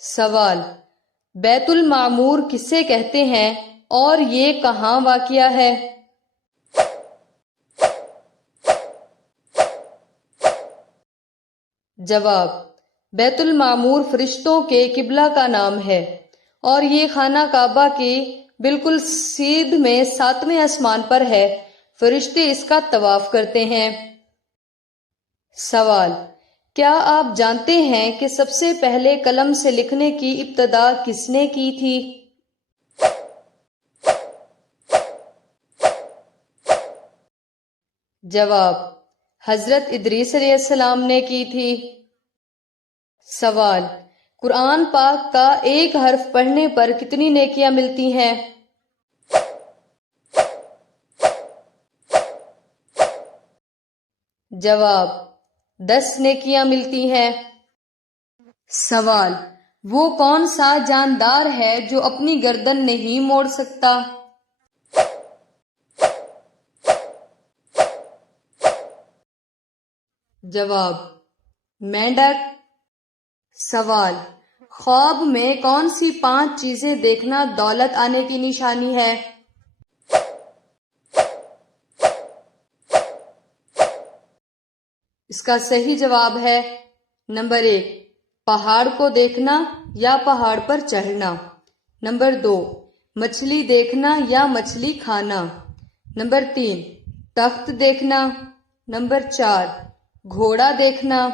سوال: بیت المعمور کسے کہتے ہیں اور یہ کہاں واقع ہے؟ جواب: بیت المعمور فرشتوں کے قبلہ کا نام ہے اور یہ خانہ کعبہ کی بالکل سیدھ میں 7ویں آسمان پر ہے۔ فرشتے اس کا طواف کرتے ہیں۔ سوال: کیا آپ جانتے ہیں کہ سب سے پہلے قلم سے لکھنے کی ابتدا کس نے کی تھی؟ جواب: حضرت ادریس علیہ السلام نے کی تھی۔ سوال: قرآن پاک کا ایک حرف پڑھنے پر کتنی نیکیاں ملتی ہیں؟ جواب: 10 نیکیاں ملتی ہیں۔ سوال: وہ کون سا جاندار ہے جو اپنی گردن نہیں موڑ سکتا؟ جواب: مینڈک۔ سوال: خواب میں کون سی 5 چیزیں دیکھنا دولت آنے کی نشانی ہے؟ اس کا صحیح جواب ہے نمبر 1، پہاڑ کو دیکھنا یا پہاڑ پر چڑھنا۔ نمبر 2، مچھلی دیکھنا یا مچھلی کھانا۔ نمبر 3، تخت دیکھنا۔ نمبر 4، گھوڑا دیکھنا۔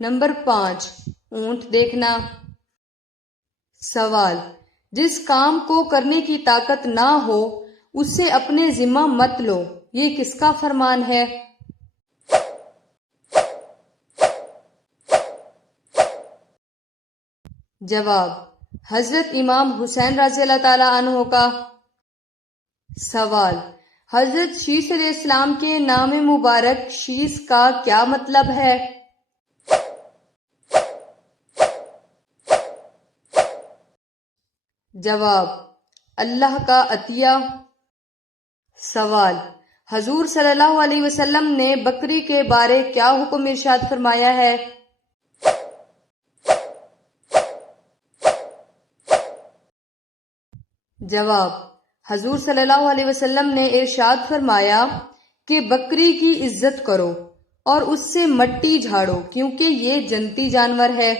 نمبر 5، اونٹ دیکھنا۔ سوال: جس کام کو کرنے کی طاقت نہ ہو اسے اپنے ذمہ مت لو، یہ کس کا فرمان ہے؟ جواب: حضرت امام حسین رضی اللہ تعالیٰ عنہ کا۔ سوال: حضرت شیس علیہ السلام کے نام مبارک شیس کا کیا مطلب ہے؟ جواب: اللہ کا عطیہ۔ سوال: حضور صلی اللہ علیہ وسلم نے بکری کے بارے کیا حکم ارشاد فرمایا ہے؟ جواب: حضور صلی اللہ علیہ وسلم نے ارشاد فرمایا کہ بکری کی عزت کرو اور اس سے مٹی جھاڑو کیونکہ یہ جنتی جانور ہے۔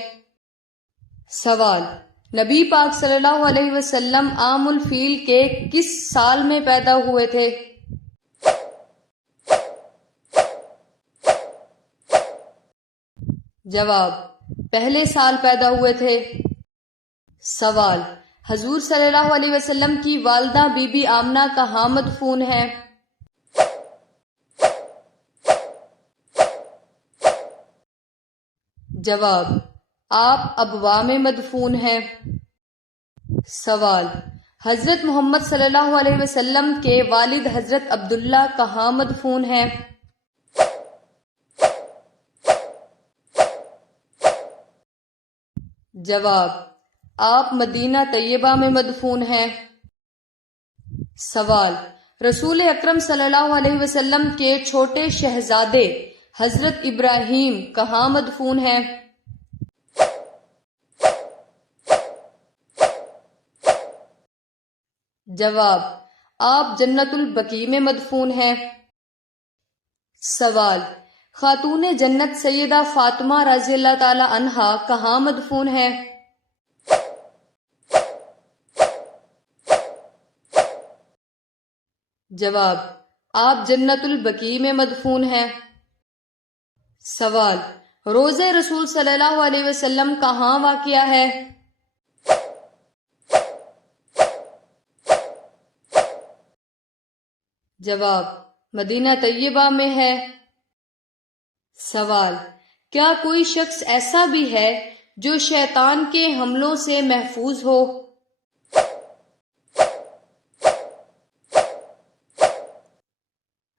سوال: نبی پاک صلی اللہ علیہ وسلم عام الفیل کے کس سال میں پیدا ہوئے تھے؟ جواب: پہلے سال پیدا ہوئے تھے۔ سوال: حضور صلی اللہ علیہ وسلم کی والدہ بی بی آمنہ کہاں مدفون ہے؟ جواب: آپ ابوا میں مدفون ہیں۔ سوال: حضرت محمد صلی اللہ علیہ وسلم کے والد حضرت عبداللہ کہاں مدفون ہیں؟ جواب: آپ مدینہ طیبہ میں مدفون ہیں۔ سوال: رسول اکرم صلی اللہ علیہ وسلم کے چھوٹے شہزادے حضرت ابراہیم کہاں مدفون ہیں؟ جواب: آپ جنت البقیع میں مدفون ہیں۔ سوال: خاتون جنت سیدہ فاطمہ رضی اللہ تعالی عنہا کہاں مدفون ہیں؟ جواب: آپ جنت البقیع میں مدفون ہیں۔ سوال: روضہ رسول صلی اللہ علیہ وسلم کہاں واقع ہے؟ جواب: مدینہ طیبہ میں ہے۔ سوال: کیا کوئی شخص ایسا بھی ہے جو شیطان کے حملوں سے محفوظ ہو؟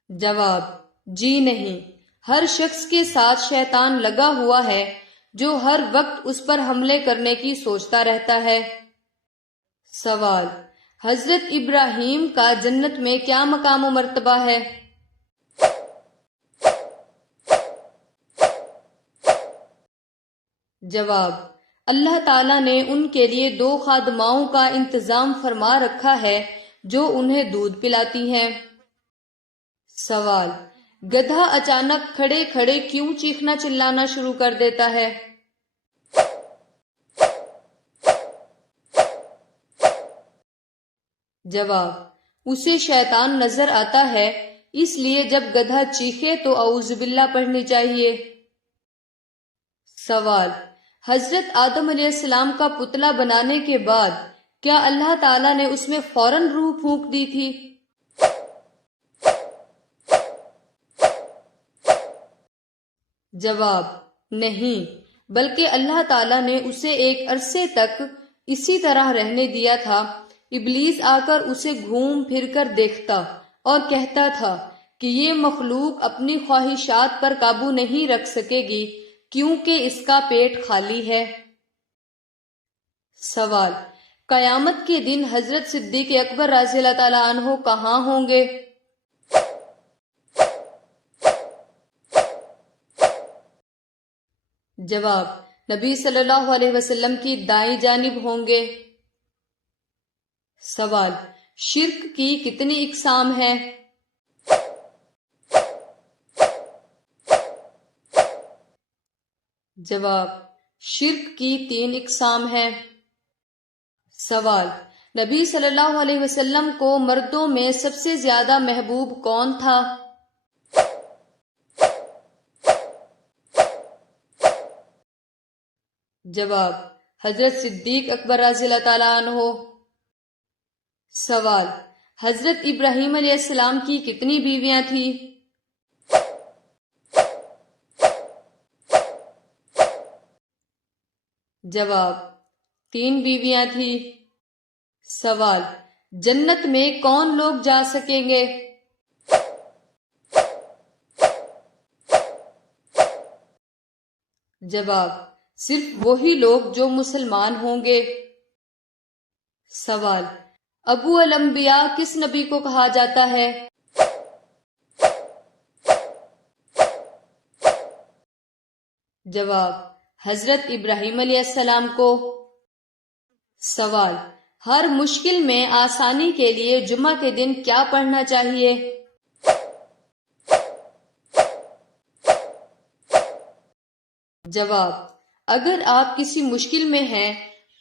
جواب: جی نہیں، ہر شخص کے ساتھ شیطان لگا ہوا ہے جو ہر وقت اس پر حملے کرنے کی سوچتا رہتا ہے۔ سوال: حضرت ابراہیم کا جنت میں کیا مقام و مرتبہ ہے؟ جواب: اللہ تعالیٰ نے ان کے لیے 2 خادماؤں کا انتظام فرما رکھا ہے جو انہیں دودھ پلاتی ہیں۔ سوال: گدھا اچانک کھڑے کھڑے کیوں چیخنا چلانا شروع کر دیتا ہے؟ جواب: اسے شیطان نظر آتا ہے، اس لیے جب گدھا چیخے تو اعوذ باللہ پڑھنی چاہیے۔ سوال: حضرت آدم علیہ السلام کا پتلا بنانے کے بعد کیا اللہ تعالیٰ نے اس میں فوراً روح پھونک دی تھی؟ جواب: نہیں، بلکہ اللہ تعالیٰ نے اسے ایک عرصے تک اسی طرح رہنے دیا تھا۔ ابلیس آ کر اسے گھوم پھر کر دیکھتا اور کہتا تھا کہ یہ مخلوق اپنی خواہشات پر قابو نہیں رکھ سکے گی کیونکہ اس کا پیٹ خالی ہے۔ سوال: قیامت کے دن حضرت صدیق اکبر رضی اللہ تعالیٰ عنہ کہاں ہوں گے؟ جواب: نبی صلی اللہ علیہ وسلم کی دائیں جانب ہوں گے۔ سوال: شرک کی کتنی اقسام ہیں؟ جواب: شرک کی 3 اقسام ہیں۔ سوال: نبی صلی اللہ علیہ وسلم کو مردوں میں سب سے زیادہ محبوب کون تھا؟ جواب: حضرت صدیق اکبر رضی اللہ تعالیٰ عنہ۔ سوال: حضرت ابراہیم علیہ السلام کی کتنی بیویاں تھیں؟ جواب: 3 بیویاں تھیں۔ سوال: جنت میں کون لوگ جا سکیں گے؟ جواب: صرف وہی لوگ جو مسلمان ہوں گے۔ سوال: ابو الانبیاء کس نبی کو کہا جاتا ہے؟ جواب: حضرت ابراہیم علیہ السلام کو۔ سوال: ہر مشکل میں آسانی کے لیے جمعہ کے دن کیا پڑھنا چاہیے؟ جواب: اگر آپ کسی مشکل میں ہیں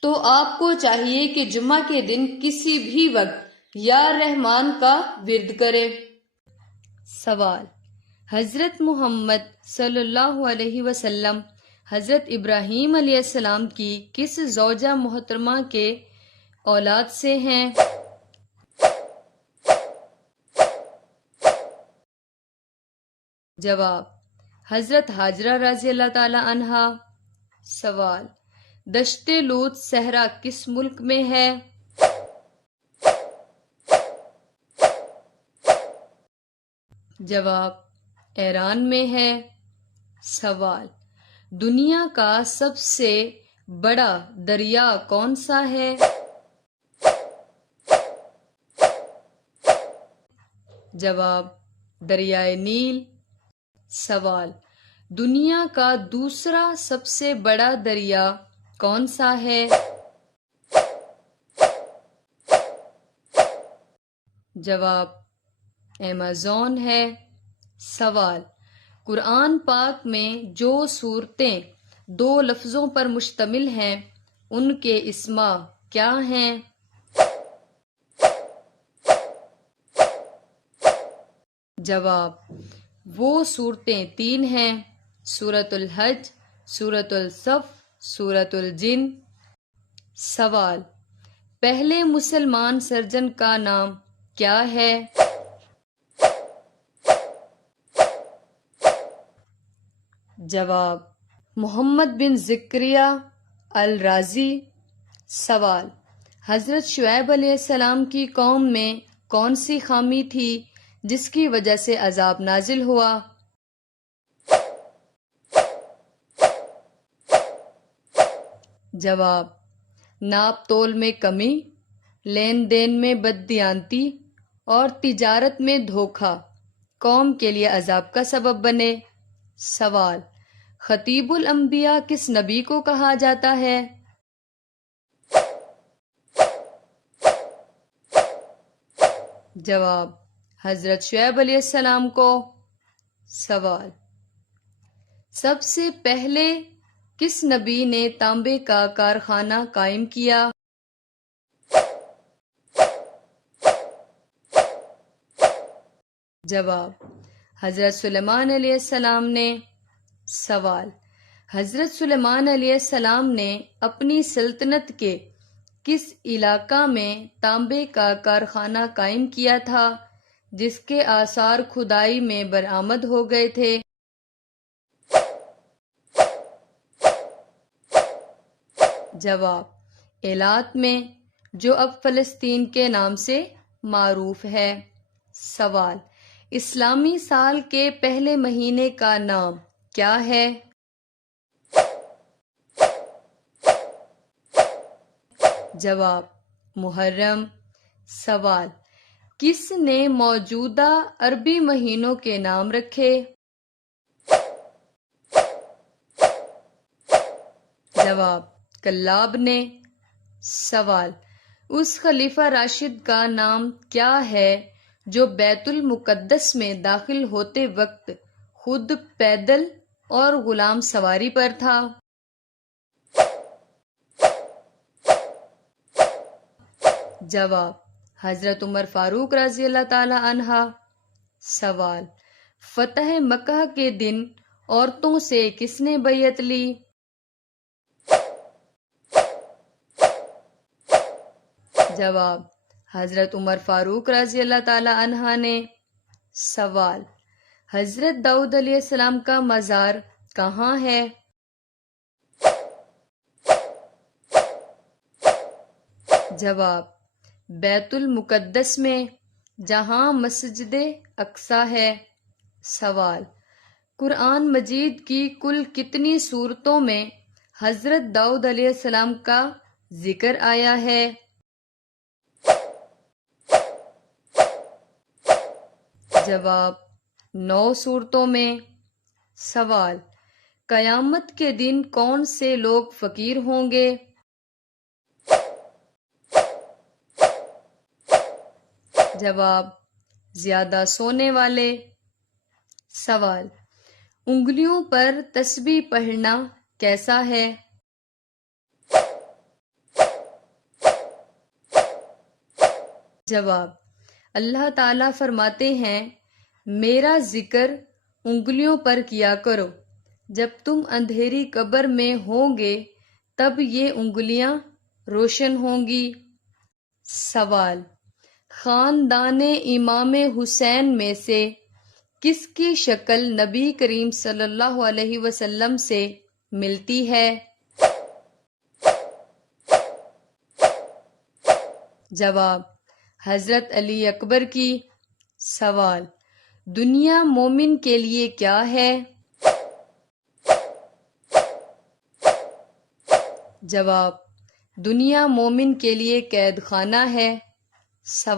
تو آپ کو چاہیے کہ جمعہ کے دن کسی بھی وقت یا رحمان کا ورد کریں۔ سوال: حضرت محمد صلی اللہ علیہ وسلم حضرت ابراہیم علیہ السلام کی کس زوجہ محترمہ کے اولاد سے ہیں؟ جواب: حضرت ہاجرہ رضی اللہ تعالی عنہا۔ سوال: دشت لوط صحرا کس ملک میں ہے؟ جواب: ایران میں ہے۔ سوال: دنیا کا سب سے بڑا دریا کون سا ہے؟ جواب: دریائے نیل۔ سوال: دنیا کا دوسرا سب سے بڑا دریا کون سا ہے؟ جواب: ایمیزون ہے۔ سوال: قرآن پاک میں جو سورتیں 2 لفظوں پر مشتمل ہیں ان کے اسما کیا ہیں؟ جواب: وہ سورتیں 3 ہیں، سورۃ الحج، سورۃ الصف، سورۃ الجن۔ سوال: پہلے مسلمان سرجن کا نام کیا ہے؟ جواب: محمد بن زکریا الرازی۔ سوال: حضرت شعیب علیہ السلام کی قوم میں کون سی خامی تھی جس کی وجہ سے عذاب نازل ہوا؟ جواب: ناپ تول میں کمی، لین دین میں بددیانتی اور تجارت میں دھوکہ قوم کے لیے عذاب کا سبب بنے۔ سوال: خطیب الانبیاء کس نبی کو کہا جاتا ہے؟ جواب حضرت شعیب علیہ السلام کو۔ سوال سب سے پہلے کس نبی نے تانبے کا کارخانہ قائم کیا؟ جواب حضرت سلیمان علیہ السلام نے۔ سوال حضرت سلیمان علیہ السلام نے اپنی سلطنت کے کس علاقہ میں تانبے کا کارخانہ قائم کیا تھا جس کے آثار کھدائی میں برآمد ہو گئے تھے؟ جواب ایلات میں، جو اب فلسطین کے نام سے معروف ہے۔ سوال اسلامی سال کے پہلے مہینے کا نام کیا ہے؟ جواب محرم۔ سوال کس نے موجودہ عربی مہینوں کے نام رکھے؟ جواب کلاب نے۔ سوال اس خلیفہ راشد کا نام کیا ہے جو بیت المقدس میں داخل ہوتے وقت خود پیدل اور غلام سواری پر تھا؟ جواب حضرت عمر فاروق رضی اللہ تعالی عنہ۔ سوال فتح مکہ کے دن عورتوں سے کس نے بیعت لی؟ جواب حضرت عمر فاروق رضی اللہ تعالی عنہ نے۔ سوال حضرت داؤد علیہ السلام کا مزار کہاں ہے؟ جواب بیت المقدس میں، جہاں مسجد اقصی ہے۔ سوال قرآن مجید کی کل کتنی سورتوں میں حضرت داؤد علیہ السلام کا ذکر آیا ہے؟ جواب 9 سورتوں میں۔ سوال قیامت کے دن کون سے لوگ فقیر ہوں گے؟ جواب زیادہ سونے والے۔ سوال انگلیوں پر تسبیح پڑھنا کیسا ہے؟ جواب اللہ تعالیٰ فرماتے ہیں میرا ذکر انگلیوں پر کیا کرو، جب تم اندھیری قبر میں ہوں گے تب یہ انگلیاں روشن ہوں گی۔ سوال خاندان امام حسین میں سے کس کی شکل نبی کریم صلی اللہ علیہ وسلم سے ملتی ہے؟ جواب حضرت علی اکبر کی۔ سوال دنیا مومن کے لیے کیا ہے؟ جواب دنیا مومن کے لیے قید خانہ ہے۔ سوال